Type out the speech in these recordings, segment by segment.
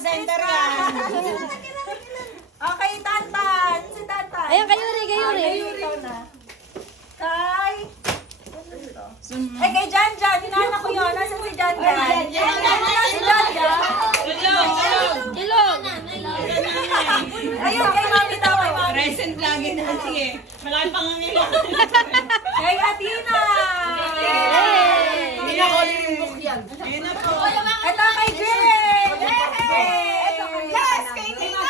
center yan. Okay, Tantan. Si Tantan. Ayan, kayo rin, kayo rin. Ikaw na. Kay... kay Janjan. Hinahanap ko yun. Nasaan si Janjan? Si Janjan. Ilog. Ayun, kay Mami daw. Kay Mami. Present lagi na. Sige. Malaki pang ang ilo. Kay Athena. Hindi na all yung book yan. Ayun na po. Ito kay Jay. Ito kay Nina.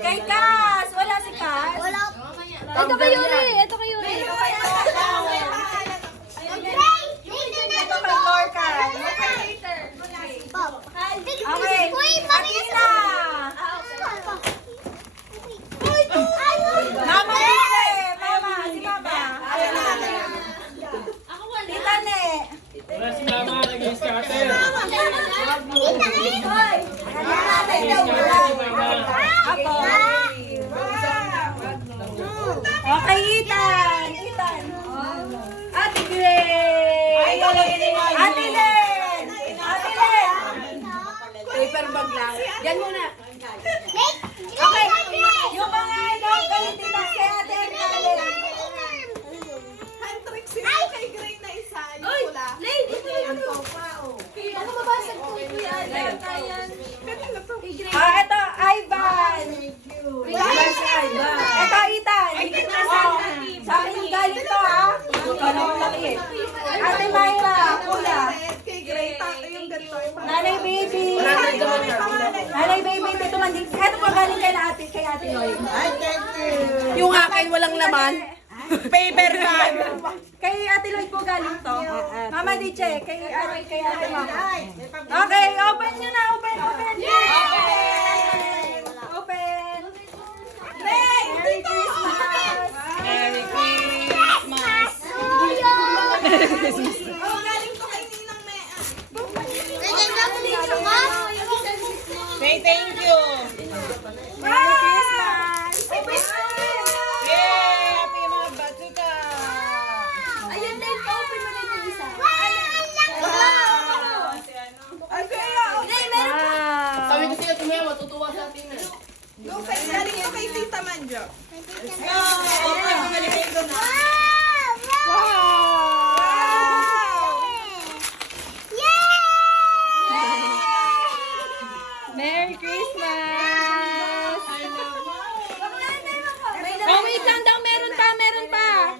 Kay Cass. Wala si Cass. Ito kayo rin, ito kayo rin. Ito kay Lorca. Okay. Athena. Mama Lise. Mama. Si Mama. Tita Ne. Wala si Mama, nag-scatter. Ako. Okay, Ethan. Ethan. Ate Gray. Ate Len. Ate Len. Paper bag lang. Yan muna. Okay. Yung mga ano, kay Tita kay Ate Ernalen. Kay Gray na isa, yung pula. Ano mabasag ko ito yan? Ito, Ivan. Ivan si Ivan. Ito, Ethan. Sa akin yung galing to, ha? Ano ko laki. Ate Myra, pula. Kay Gray, yung ganito. Nanay Baby. Nanay Baby, ito man din. Ito pa galing kay Ate Noy. Yung akin walang laman. Paper bag. Kay Ate Lloyd po galing to. Mama Diche, kay Ate Mama. Okay, open nyo na, open. Open. Merry Christmas. Merry Christmas. Oh, galing to kay Ninang Mea. Say thank you. Merry Christmas. Yay! Happy mga batuta. Ayun din, open mo din yung isa. Ay, kaya, Sabi ko sila tumaya, matutuwa sa atin na. yung kay galing to kay Tita Manjo. Open mo galing doon. Merry Christmas!